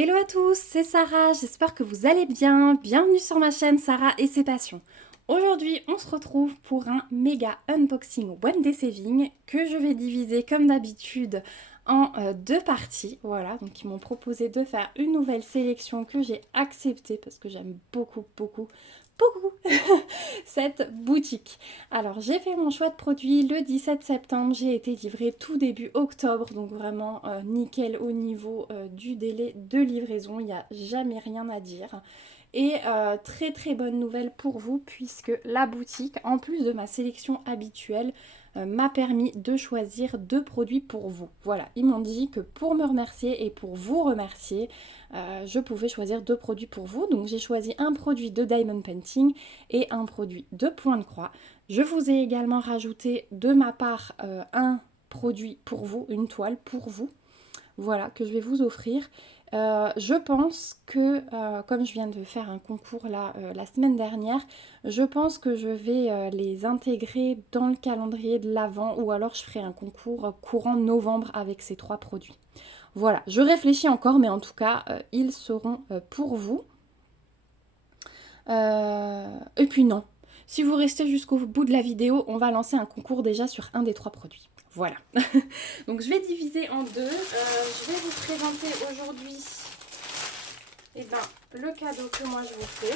Hello à tous, c'est Sarah, j'espère que vous allez bien. Bienvenue sur ma chaîne Sarah et ses passions. Aujourd'hui, on se retrouve pour un méga unboxing One Day Saving que je vais diviser comme d'habitude en deux parties. Voilà, donc ils m'ont proposé de faire une nouvelle sélection que j'ai acceptée parce que j'aime beaucoup cette boutique. Alors j'ai fait mon choix de produit le 17 septembre, j'ai été livrée tout début octobre, donc vraiment nickel au niveau du délai de livraison, il n'y a jamais rien à dire. Et très bonne nouvelle pour vous puisque la boutique, en plus de ma sélection habituelle, m'a permis de choisir deux produits pour vous. Voilà, ils m'ont dit que pour me remercier et pour vous remercier, je pouvais choisir deux produits pour vous. Donc j'ai choisi un produit de Diamond Painting et un produit de Point de Croix. Je vous ai également rajouté de ma part un produit pour vous, une toile pour vous. Voilà, que je vais vous offrir. Je pense que, comme je viens de faire un concours là, la semaine dernière, je pense que je vais les intégrer dans le calendrier de l'Avent ou alors je ferai un concours courant novembre avec ces trois produits. Voilà, je réfléchis encore, mais en tout cas, ils seront pour vous. Et puis non, si vous restez jusqu'au bout de la vidéo, on va lancer un concours déjà sur un des trois produits. Voilà. Donc je vais diviser en deux. Je vais vous présenter aujourd'hui le cadeau que moi je vous fais.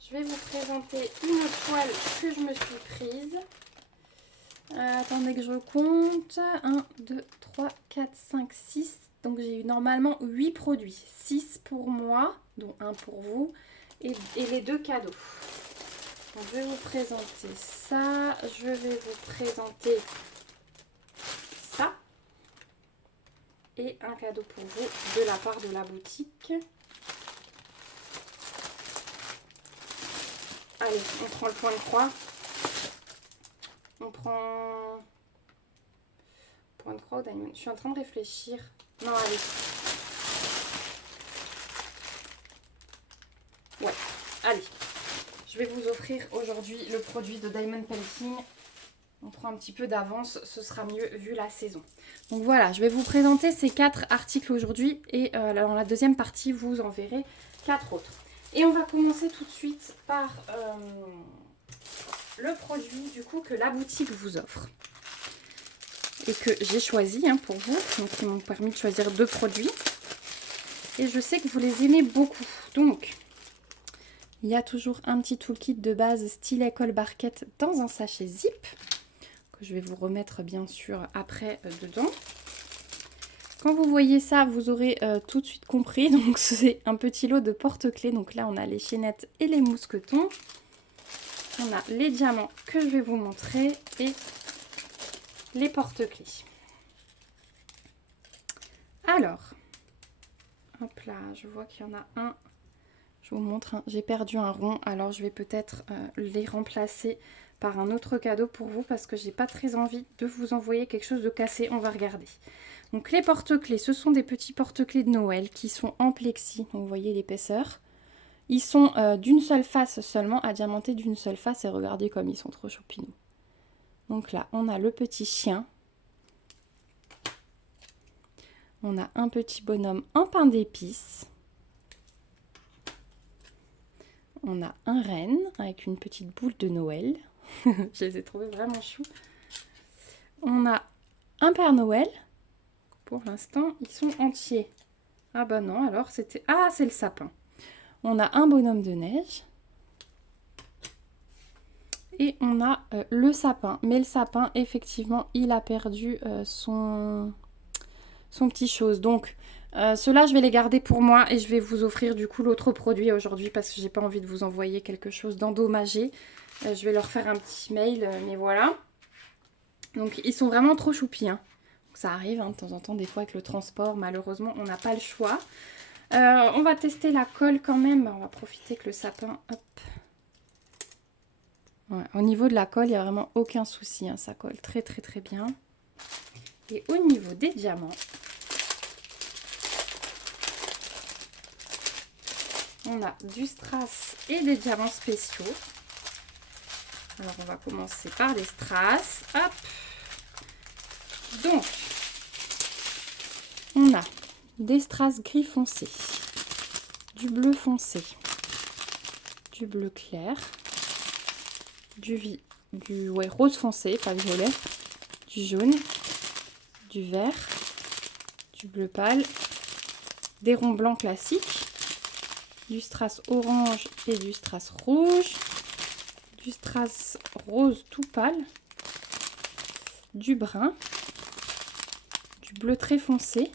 Je vais vous présenter une toile que je me suis prise. Attendez que je compte. 1, 2, 3, 4, 5, 6. Donc j'ai eu normalement 8 produits. 6 pour moi, dont un pour vous, et les deux cadeaux. Donc je vais vous présenter ça. Je vais vous présenter ça. Et un cadeau pour vous de la part de la boutique. Allez, on prend le point de croix. On prend point de croix ou diamond. Je suis en train de réfléchir. Non, allez. Ouais, allez. Je vais vous offrir aujourd'hui le produit de Diamond Painting. On prend un petit peu d'avance, ce sera mieux vu la saison. Donc voilà, je vais vous présenter ces 4 articles aujourd'hui et dans la deuxième partie, vous en verrez 4 autres. Et on va commencer tout de suite par le produit du coup que la boutique vous offre et que j'ai choisi pour vous. Donc ils m'ont permis de choisir 2 produits et je sais que vous les aimez beaucoup. Donc il y a toujours un petit toolkit de base stylet colle barquette dans un sachet zip. Je vais vous remettre bien sûr après dedans. Quand vous voyez ça, vous aurez tout de suite compris. Donc c'est un petit lot de porte-clés. Donc là on a les chaînettes et les mousquetons. On a les diamants que je vais vous montrer et les porte-clés. Alors, hop là, je vois qu'il y en a un. Je vous montre, j'ai perdu un rond. Alors je vais peut-être les remplacer par un autre cadeau pour vous parce que j'ai pas très envie de vous envoyer quelque chose de cassé. On va regarder. Donc les porte-clés, ce sont des petits porte-clés de Noël qui sont en plexi. Donc vous voyez l'épaisseur. Ils sont d'une seule face seulement, adiamantés d'une seule face et regardez comme ils sont trop choupinous. Donc là, on a le petit chien. On a un petit bonhomme en pain d'épices. On a un renne avec une petite boule de Noël. Je les ai trouvés vraiment choux. On a un Père Noël. Pour l'instant, ils sont entiers. Ah bah non, alors c'était... Ah, c'est le sapin. On a un bonhomme de neige. Et on a le sapin. Mais le sapin, effectivement, il a perdu son petit chose. Donc, ceux-là, je vais les garder pour moi et je vais vous offrir du coup l'autre produit aujourd'hui parce que j'ai pas envie de vous envoyer quelque chose d'endommagé. Je vais leur faire un petit mail, mais voilà. Donc, ils sont vraiment trop choupis. Ça arrive de temps en temps, des fois avec le transport, malheureusement, on n'a pas le choix. On va tester la colle quand même. On va profiter que le sapin... Hop. Ouais, au niveau de la colle, il n'y a vraiment aucun souci. Ça colle très bien. Et au niveau des diamants... On a du strass et des diamants spéciaux. Alors, on va commencer par les strass. Hop. Donc, on a des strass gris foncé, du bleu foncé, du bleu clair, du rose foncé, pas violet, du jaune, du vert, du bleu pâle, des ronds blancs classiques, du strass orange et du strass rouge, du strass rose tout pâle, du brun, du bleu très foncé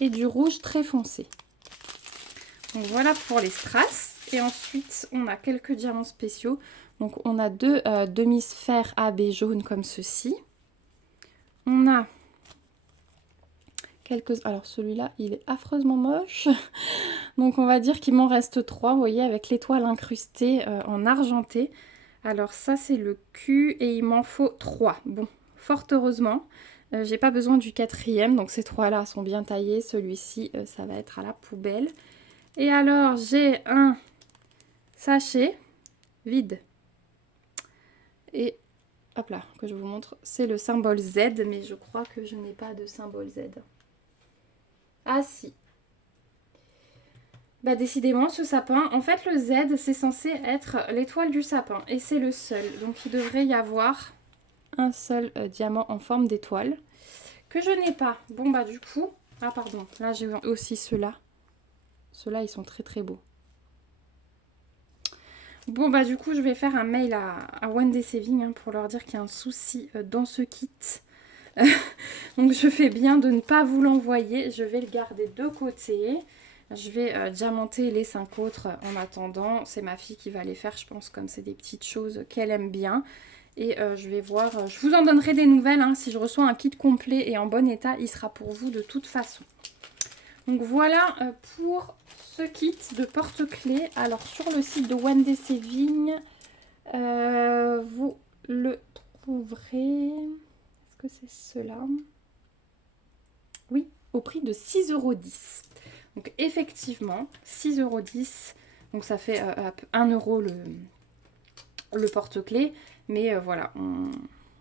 et du rouge très foncé. Donc voilà pour les strass. Et ensuite, on a quelques diamants spéciaux. Donc on a deux demi-sphères AB jaunes comme ceci. On a quelques... Alors celui-là, il est affreusement moche. Donc on va dire qu'il m'en reste 3, vous voyez, avec l'étoile incrustée en argenté. Alors ça, c'est le cul et il m'en faut 3. Bon, fort heureusement, j'ai pas besoin du 4e. Donc ces 3-là sont bien taillés. Celui-ci, ça va être à la poubelle. Et alors, j'ai un sachet vide. Et hop là, que je vous montre, c'est le symbole Z, mais je crois que je n'ai pas de symbole Z. Ah si. Bah décidément, ce sapin, en fait le Z, c'est censé être l'étoile du sapin. Et c'est le seul. Donc il devrait y avoir un seul diamant en forme d'étoile. Que je n'ai pas. Bon bah du coup... Ah pardon, là j'ai aussi ceux-là. Ceux-là, ils sont très très beaux. Bon bah du coup je vais faire un mail à One Day Saving hein, pour leur dire qu'il y a un souci dans ce kit. Donc je fais bien de ne pas vous l'envoyer. Je vais le garder de côté. Je vais diamanter les 5 autres en attendant. C'est ma fille qui va les faire, je pense, comme c'est des petites choses qu'elle aime bien. Et je vais voir. Je vous en donnerai des nouvelles. Hein, si je reçois un kit complet et en bon état, il sera pour vous de toute façon. Donc voilà pour ce kit de porte-clés. Alors sur le site de One Day Saving, vous le trouverez... Est-ce que c'est cela? Oui, au prix de 6,10 €. Donc effectivement, 6,10 €. Donc ça fait 1 € le porte-clés. Mais voilà,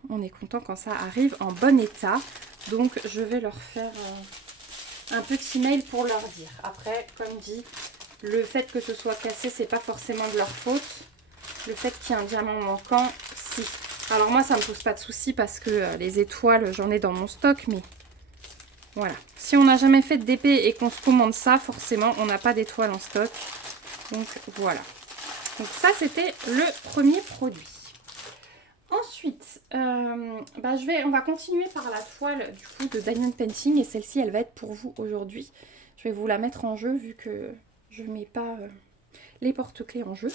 on est content quand ça arrive en bon état. Donc je vais leur faire... un petit mail pour leur dire. Après, comme dit, le fait que ce soit cassé, c'est pas forcément de leur faute. Le fait qu'il y ait un diamant manquant, si. Alors moi, ça me pose pas de souci parce que les étoiles, j'en ai dans mon stock, mais voilà. Si on n'a jamais fait de DP et qu'on se commande ça, forcément, on n'a pas d'étoiles en stock. Donc voilà. Donc ça, c'était le premier produit. Ensuite, on va continuer par la toile du coup de Diamond Painting et celle-ci, elle va être pour vous aujourd'hui. Je vais vous la mettre en jeu vu que je ne mets pas les porte-clés en jeu.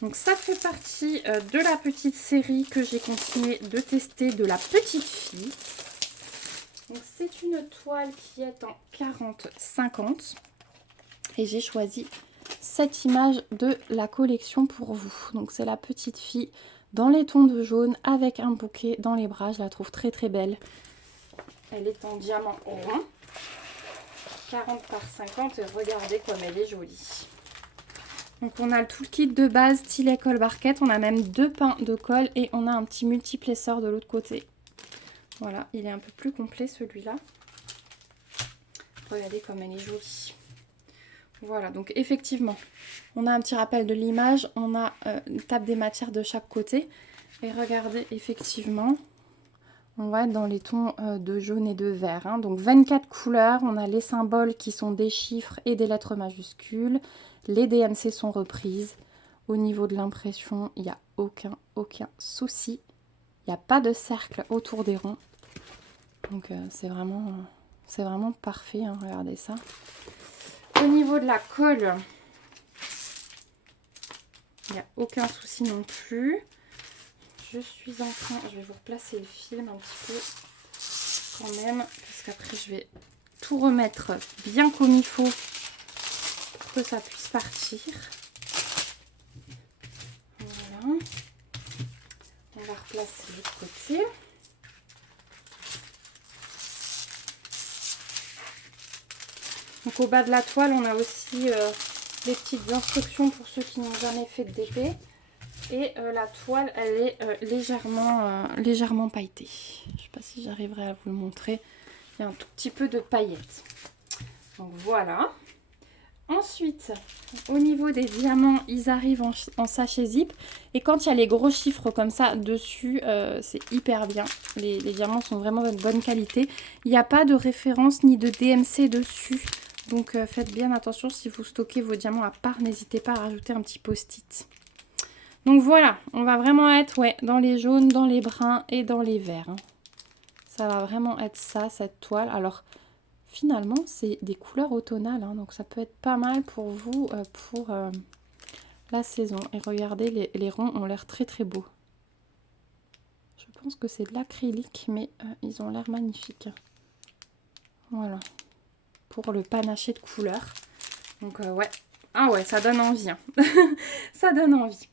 Donc ça fait partie de la petite série que j'ai continué de tester de la petite fille. Donc c'est une toile qui est en 40-50 et j'ai choisi cette image de la collection pour vous. Donc c'est la petite fille dans les tons de jaune avec un bouquet dans les bras. Je la trouve très très belle. Elle est en diamant rond. 40 par 50 et regardez comme elle est jolie. Donc on a tout le kit de base, stylet, colle, barquette. On a même 2 pains de colle et on a un petit multiplesseur de l'autre côté. Voilà, il est un peu plus complet celui-là. Regardez comme elle est jolie. Voilà, donc effectivement, on a un petit rappel de l'image, on a une table des matières de chaque côté. Et regardez, effectivement, on va être dans les tons de jaune et de vert. Hein. Donc 24 couleurs, on a les symboles qui sont des chiffres et des lettres majuscules. Les DMC sont reprises. Au niveau de l'impression, il n'y a aucun souci. Il n'y a pas de cercle autour des ronds. Donc c'est vraiment parfait, hein, regardez ça. Au niveau de la colle, il n'y a aucun souci non plus. Je suis en train, je vais vous replacer le film un petit peu quand même, parce qu'après je vais tout remettre bien comme il faut pour que ça puisse partir. Voilà. On va replacer l'autre côté. Donc au bas de la toile, on a aussi des petites instructions pour ceux qui n'ont jamais fait de DP. Et la toile, elle est légèrement pailletée. Je ne sais pas si j'arriverai à vous le montrer. Il y a un tout petit peu de paillettes. Donc voilà. Ensuite, au niveau des diamants, ils arrivent en sachet zip. Et quand il y a les gros chiffres comme ça dessus, c'est hyper bien. Les diamants sont vraiment de bonne qualité. Il n'y a pas de référence ni de DMC dessus. Donc faites bien attention si vous stockez vos diamants à part. N'hésitez pas à rajouter un petit post-it. Donc voilà, on va vraiment être dans les jaunes, dans les bruns et dans les verts. Hein. Ça va vraiment être ça, cette toile. Alors... Finalement, c'est des couleurs automnales, hein, donc ça peut être pas mal pour vous pour la saison. Et regardez, les ronds ont l'air très très beaux. Je pense que c'est de l'acrylique, mais ils ont l'air magnifiques. Voilà, pour le panaché de couleurs. Donc ouais, ah ouais, ça donne envie. Hein. Ça donne envie.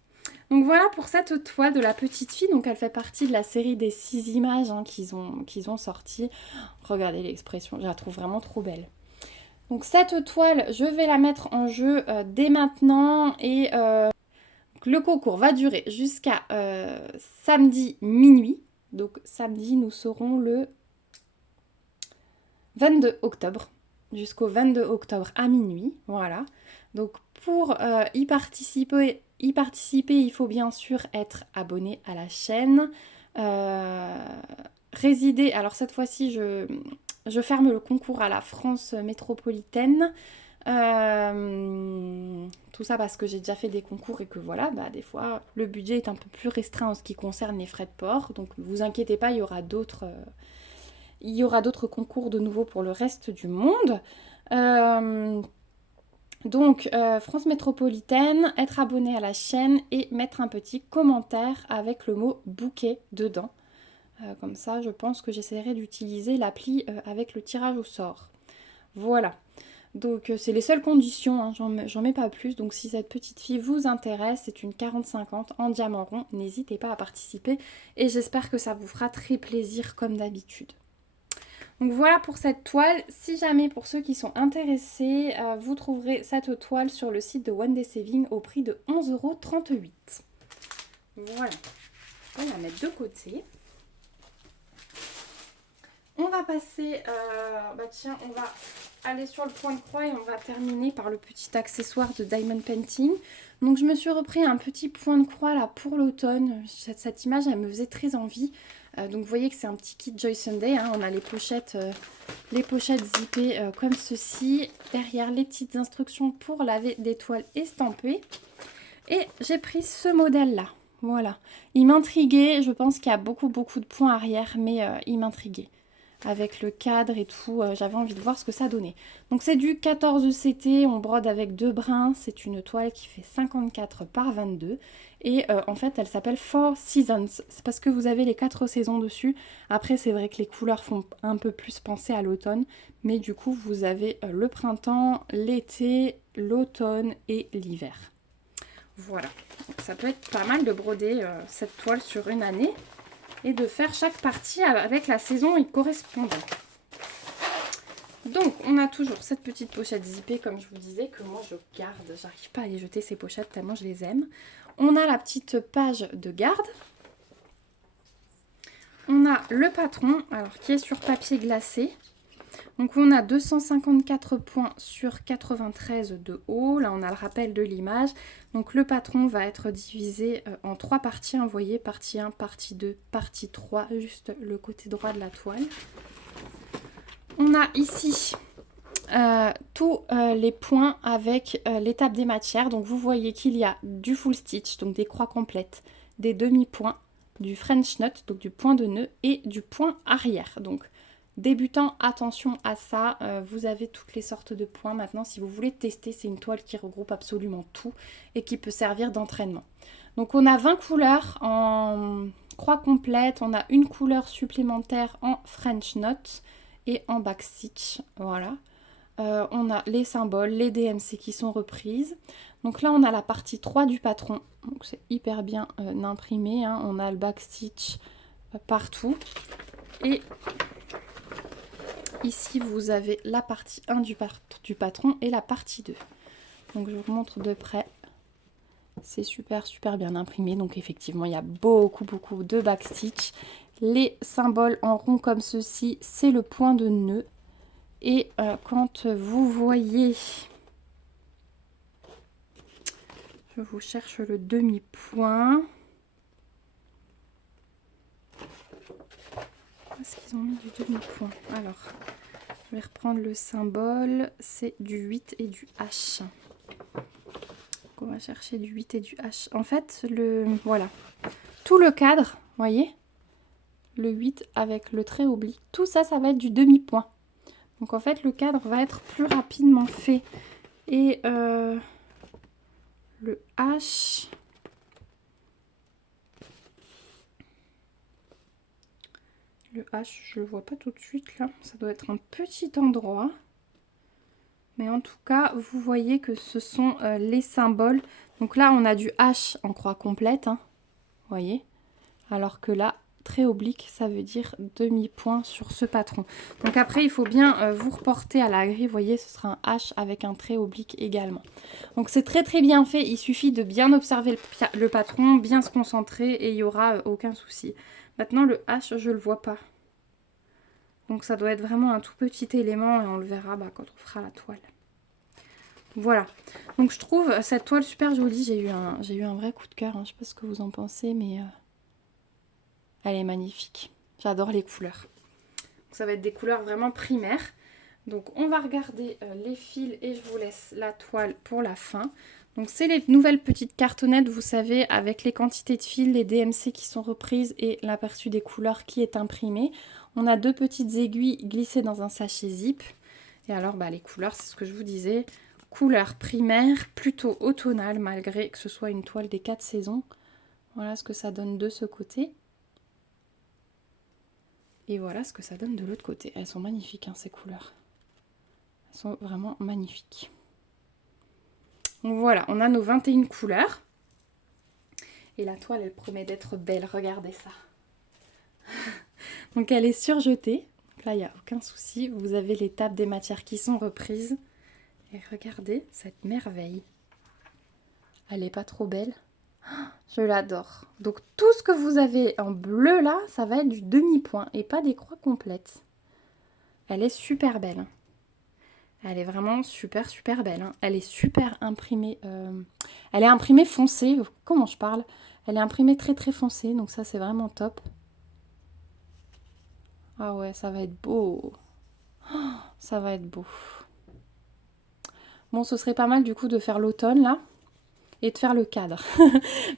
Donc voilà pour cette toile de la petite fille. Donc elle fait partie de la série des 6 images hein, qu'ils ont sorties. Regardez l'expression, je la trouve vraiment trop belle. Donc cette toile, je vais la mettre en jeu dès maintenant et le concours va durer jusqu'à samedi minuit. Donc samedi, nous serons le 22 octobre, jusqu'au 22 octobre à minuit. Voilà. Donc pour y participer, il faut bien sûr être abonné à la chaîne. Résider, alors cette fois-ci, je ferme le concours à la France métropolitaine. Tout ça parce que j'ai déjà fait des concours et que voilà, bah, des fois, le budget est un peu plus restreint en ce qui concerne les frais de port. Donc ne vous inquiétez pas, il y aura d'autres concours de nouveau pour le reste du monde. Donc, France métropolitaine, être abonné à la chaîne et mettre un petit commentaire avec le mot bouquet dedans. Comme ça, je pense que j'essaierai d'utiliser l'appli avec le tirage au sort. Voilà. Donc, c'est les seules conditions, hein, j'en mets pas plus. Donc, si cette petite fille vous intéresse, c'est une 40-50 en diamant rond. N'hésitez pas à participer et j'espère que ça vous fera très plaisir comme d'habitude. Donc voilà pour cette toile. Si jamais pour ceux qui sont intéressés, vous trouverez cette toile sur le site de One Day Saving au prix de 11,38 €. Voilà. On va la mettre de côté. On va passer, tiens, on va aller sur le point de croix et on va terminer par le petit accessoire de Diamond Painting. Donc je me suis repris un petit point de croix là pour l'automne. Cette image, elle me faisait très envie. Donc vous voyez que c'est un petit kit Joy Sunday. Hein. On a les pochettes zippées comme ceci. Derrière les petites instructions pour laver des toiles estampées. Et j'ai pris ce modèle là. Voilà. Il m'intriguait. Je pense qu'il y a beaucoup de points arrière, mais il m'intriguait. Avec le cadre et tout, j'avais envie de voir ce que ça donnait. Donc c'est du 14 CT, on brode avec 2 brins, c'est une toile qui fait 54 par 22 et en fait elle s'appelle Four Seasons, c'est parce que vous avez les 4 saisons dessus. Après c'est vrai que les couleurs font un peu plus penser à l'automne, mais du coup vous avez le printemps, l'été, l'automne et l'hiver. Voilà, donc ça peut être pas mal de broder cette toile sur une année. Et de faire chaque partie avec la saison y correspondant. Donc, on a toujours cette petite pochette zippée, comme je vous disais, que moi je garde. J'arrive pas à les jeter ces pochettes tellement je les aime. On a la petite page de garde. On a le patron, alors qui est sur papier glacé. Donc on a 254 points sur 93 de haut. Là on a le rappel de l'image. Donc le patron va être divisé en 3 parties. Vous voyez, partie 1, partie 2, partie 3, juste le côté droit de la toile. On a ici tous les points avec l'étape des matières. Donc vous voyez qu'il y a du full stitch, donc des croix complètes, des demi-points, du French knot, donc du point de nœud et du point arrière. Donc débutant, attention à ça, vous avez toutes les sortes de points maintenant si vous voulez tester, c'est une toile qui regroupe absolument tout et qui peut servir d'entraînement. Donc on a 20 couleurs en croix complète, on a une couleur supplémentaire en French knot et en backstitch, voilà. On a les symboles, les DMC qui sont reprises. Donc là on a la partie 3 du patron, donc c'est hyper bien imprimé, hein. On a le backstitch partout et ici, vous avez la partie 1 du patron et la partie 2. Donc, je vous montre de près. C'est super bien imprimé. Donc, effectivement, il y a beaucoup de backstitch. Les symboles en rond comme ceci, c'est le point de nœud. Et quand vous voyez, je vous cherche le demi-point. Est-ce qu'ils ont mis du demi-point? Alors, je vais reprendre le symbole, c'est du 8 et du H. Donc on va chercher du 8 et du H. En fait, voilà, tout le cadre, vous voyez, le 8 avec le trait oblique, tout ça, ça va être du demi-point. Donc en fait, le cadre va être plus rapidement fait. Et le H, je le vois pas tout de suite là, ça doit être un petit endroit. Mais en tout cas, vous voyez que ce sont les symboles. Donc là, on a du H en croix complète, hein, vous voyez. Alors que là, trait oblique, ça veut dire demi-point sur ce patron. Donc après, il faut bien vous reporter à la grille. Vous voyez, ce sera un H avec un trait oblique également. Donc c'est très très bien fait. Il suffit de bien observer le patron, bien se concentrer et il n'y aura aucun souci. Maintenant, le H, je ne le vois pas. Donc ça doit être vraiment un tout petit élément et on le verra quand on fera la toile. Voilà. Donc je trouve cette toile super jolie. J'ai eu un vrai coup de cœur. Hein. Je ne sais pas ce que vous en pensez, mais elle est magnifique. J'adore les couleurs. Donc, ça va être des couleurs vraiment primaires. Donc on va regarder les fils et je vous laisse la toile pour la fin. Donc c'est les nouvelles petites cartonnettes, vous savez, avec les quantités de fils, les DMC qui sont reprises et l'aperçu des couleurs qui est imprimé. On a 2 petites aiguilles glissées dans un sachet zip. Et alors les couleurs, c'est ce que je vous disais, couleurs primaires, plutôt automnales malgré que ce soit une toile des 4 saisons. Voilà ce que ça donne de ce côté. Et voilà ce que ça donne de l'autre côté. Elles sont magnifiques ces couleurs. Elles sont vraiment magnifiques. Donc voilà, on a nos 21 couleurs. Et la toile, elle promet d'être belle. Regardez ça. Donc elle est surjetée. Donc là, il n'y a aucun souci. Vous avez les tables des matières qui sont reprises. Et regardez cette merveille. Elle n'est pas trop belle? Je l'adore. Donc tout ce que vous avez en bleu là, ça va être du demi-point et pas des croix complètes. Elle est super belle. Elle est vraiment super super belle. Hein. Elle est super imprimée. Elle est imprimée foncée. Comment je parle? Elle est imprimée très très foncée. Donc ça c'est vraiment top. Ah ouais, ça va être beau. Oh, ça va être beau. Bon, ce serait pas mal du coup de faire l'automne là. Et de faire le cadre.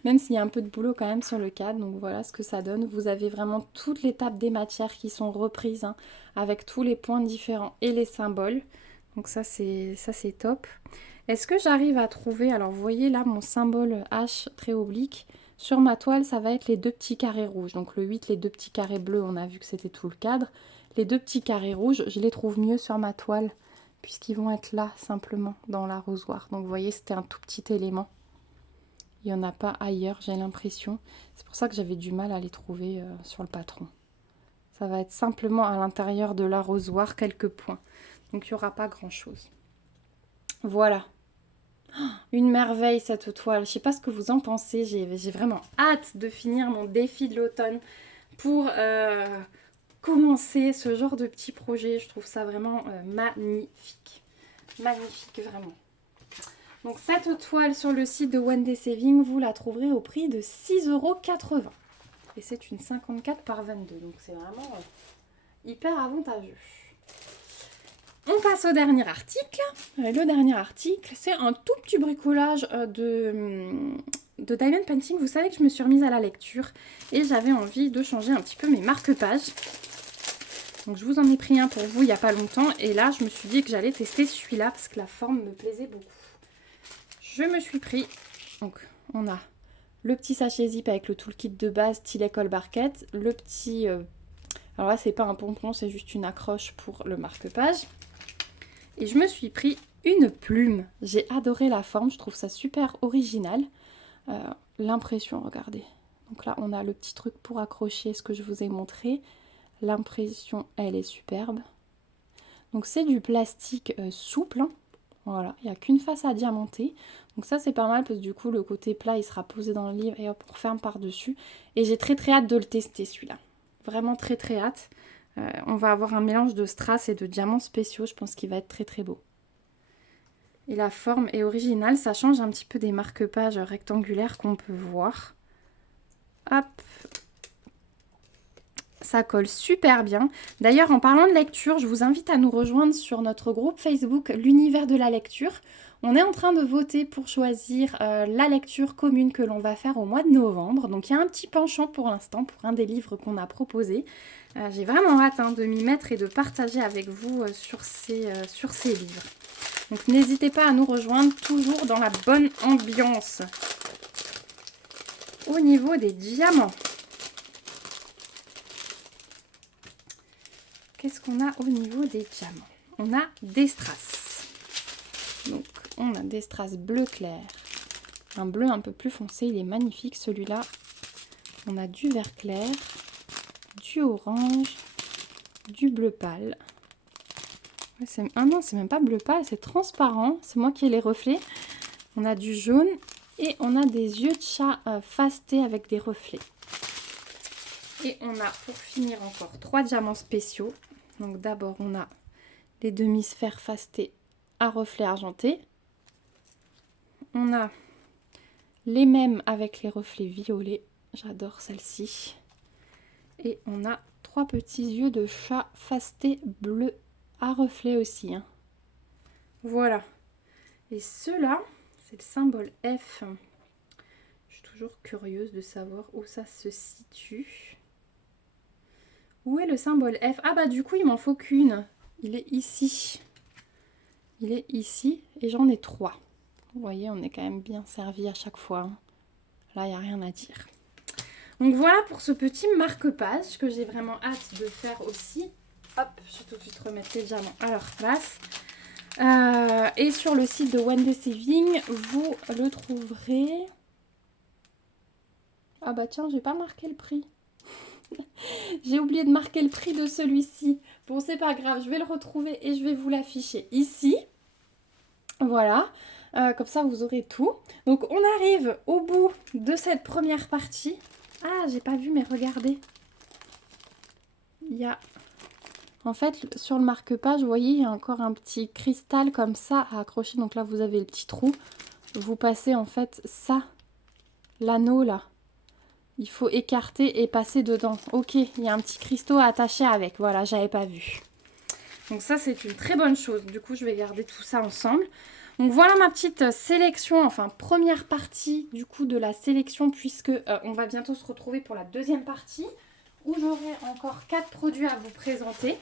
Même s'il y a un peu de boulot quand même sur le cadre. Donc voilà ce que ça donne. Vous avez vraiment toute l'étape des matières qui sont reprises. Hein, avec tous les points différents et les symboles. Donc ça c'est top. Est-ce que j'arrive à trouver... Alors vous voyez là mon symbole H très oblique. Sur ma toile ça va être les 2 petits carrés rouges. Donc le 8, les 2 petits carrés bleus, on a vu que c'était tout le cadre. Les 2 petits carrés rouges, je les trouve mieux sur ma toile. Puisqu'ils vont être là simplement dans l'arrosoir. Donc vous voyez c'était un tout petit élément. Il n'y en a pas ailleurs, j'ai l'impression. C'est pour ça que j'avais du mal à les trouver sur le patron. Ça va être simplement à l'intérieur de l'arrosoir, quelques points. Donc il n'y aura pas grand-chose. Voilà. Une merveille cette toile. Je ne sais pas ce que vous en pensez. J'ai vraiment hâte de finir mon défi de l'automne pour commencer ce genre de petit projet. Je trouve ça vraiment magnifique. Magnifique, vraiment. Donc cette toile sur le site de One Day Saving, vous la trouverez au prix de 6,80 €. Et c'est une 54 par 22, donc c'est vraiment hyper avantageux. On passe au dernier article. Le dernier article, c'est un tout petit bricolage de Diamond Painting. Vous savez que je me suis remise à la lecture et j'avais envie de changer un petit peu mes marque-pages. Donc je vous en ai pris un pour vous il n'y a pas longtemps. Et là, je me suis dit que j'allais tester celui-là parce que la forme me plaisait beaucoup. Je me suis pris, donc on a le petit sachet zip avec le toolkit de base stylet colle barquette, le petit, alors là c'est pas un pompon, c'est juste une accroche pour le marque-page. Et je me suis pris une plume, j'ai adoré la forme, je trouve ça super original. L'impression, regardez, donc là on a le petit truc pour accrocher ce que je vous ai montré. L'impression, elle est superbe. Donc c'est du plastique souple, hein. Voilà, il n'y a qu'une face à diamanter. Donc ça c'est pas mal parce que du coup le côté plat il sera posé dans le livre et hop on referme par dessus. Et j'ai très très hâte de le tester celui-là. Vraiment très très hâte. On va avoir un mélange de strass et de diamants spéciaux. Je pense qu'il va être très très beau. Et la forme est originale. Ça change un petit peu des marque-pages rectangulaires qu'on peut voir. Hop. Ça colle super bien. D'ailleurs, en parlant de lecture, je vous invite à nous rejoindre sur notre groupe Facebook L'Univers de la lecture. On est en train de voter pour choisir la lecture commune que l'on va faire au mois de novembre. Donc il y a un petit penchant pour l'instant pour un des livres qu'on a proposé. J'ai vraiment hâte de m'y mettre et de partager avec vous sur ces livres. Donc n'hésitez pas à nous rejoindre, toujours dans la bonne ambiance. Au niveau des diamants. Qu'est-ce qu'on a au niveau des diamants? On a des strass. Donc, on a des strass bleu clair. Un bleu un peu plus foncé, il est magnifique celui-là. On a du vert clair, du orange, du bleu pâle. Ah non, c'est même pas bleu pâle, c'est transparent. C'est moi qui ai les reflets. On a du jaune et on a des yeux de chat fastés avec des reflets. Et on a pour finir encore 3 diamants spéciaux. Donc d'abord on a les demi-sphères fastés à reflets argentés. On a les mêmes avec les reflets violets. J'adore celle-ci. Et on a 3 petits yeux de chat fastés bleus à reflets aussi. Voilà. Et ceux-là, c'est le symbole F. Je suis toujours curieuse de savoir où ça se situe. Où est le symbole F? Ah bah du coup il m'en faut qu'une. Il est ici. Il est ici et j'en ai 3. Vous voyez, on est quand même bien servi à chaque fois. Là, il n'y a rien à dire. Donc voilà pour ce petit marque-page que j'ai vraiment hâte de faire aussi. Hop, je vais tout de suite remettre les diamants à leur place. Et sur le site de One Day Saving, vous le trouverez... Ah bah tiens, j'ai pas marqué le prix. J'ai oublié de marquer le prix de celui-ci. Bon, c'est pas grave, je vais le retrouver et je vais vous l'afficher ici. Voilà, comme ça vous aurez tout. Donc on arrive au bout de cette première partie. Ah, j'ai pas vu, mais regardez. Il y a... En fait, sur le marque-page, vous voyez, il y a encore un petit cristal comme ça à accrocher. Donc là, vous avez le petit trou. Vous passez en fait ça, l'anneau là. Il faut écarter et passer dedans. Ok, il y a un petit cristaux à attacher avec. Voilà, j'avais pas vu. Donc ça, c'est une très bonne chose. Du coup, je vais garder tout ça ensemble. Donc voilà ma petite sélection, enfin première partie du coup de la sélection, puisque on va bientôt se retrouver pour la deuxième partie où j'aurai encore 4 produits à vous présenter.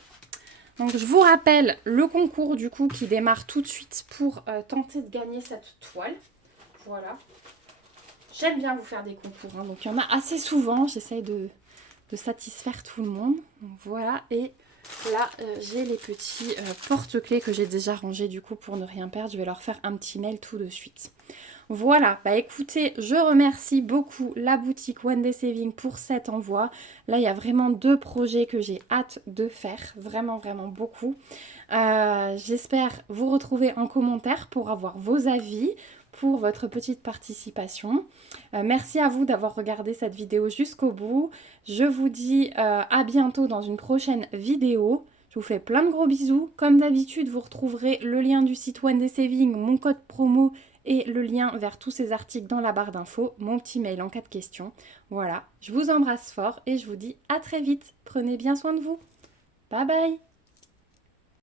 Donc je vous rappelle le concours du coup qui démarre tout de suite pour tenter de gagner cette toile. Voilà. J'aime bien vous faire des concours, hein, donc il y en a assez souvent, j'essaye de satisfaire tout le monde. Donc voilà, et là j'ai les petits porte-clés que j'ai déjà rangés du coup pour ne rien perdre. Je vais leur faire un petit mail tout de suite. Voilà, bah écoutez, je remercie beaucoup la boutique One Day Saving pour cet envoi. Là, il y a vraiment 2 projets que j'ai hâte de faire, vraiment, vraiment beaucoup. J'espère vous retrouver en commentaire pour avoir vos avis, pour votre petite participation. Merci à vous d'avoir regardé cette vidéo jusqu'au bout. Je vous dis à bientôt dans une prochaine vidéo. Je vous fais plein de gros bisous. Comme d'habitude, vous retrouverez le lien du site One Day Saving, mon code promo et le lien vers tous ces articles dans la barre d'infos, mon petit mail en cas de questions. Voilà, je vous embrasse fort et je vous dis à très vite. Prenez bien soin de vous. Bye bye.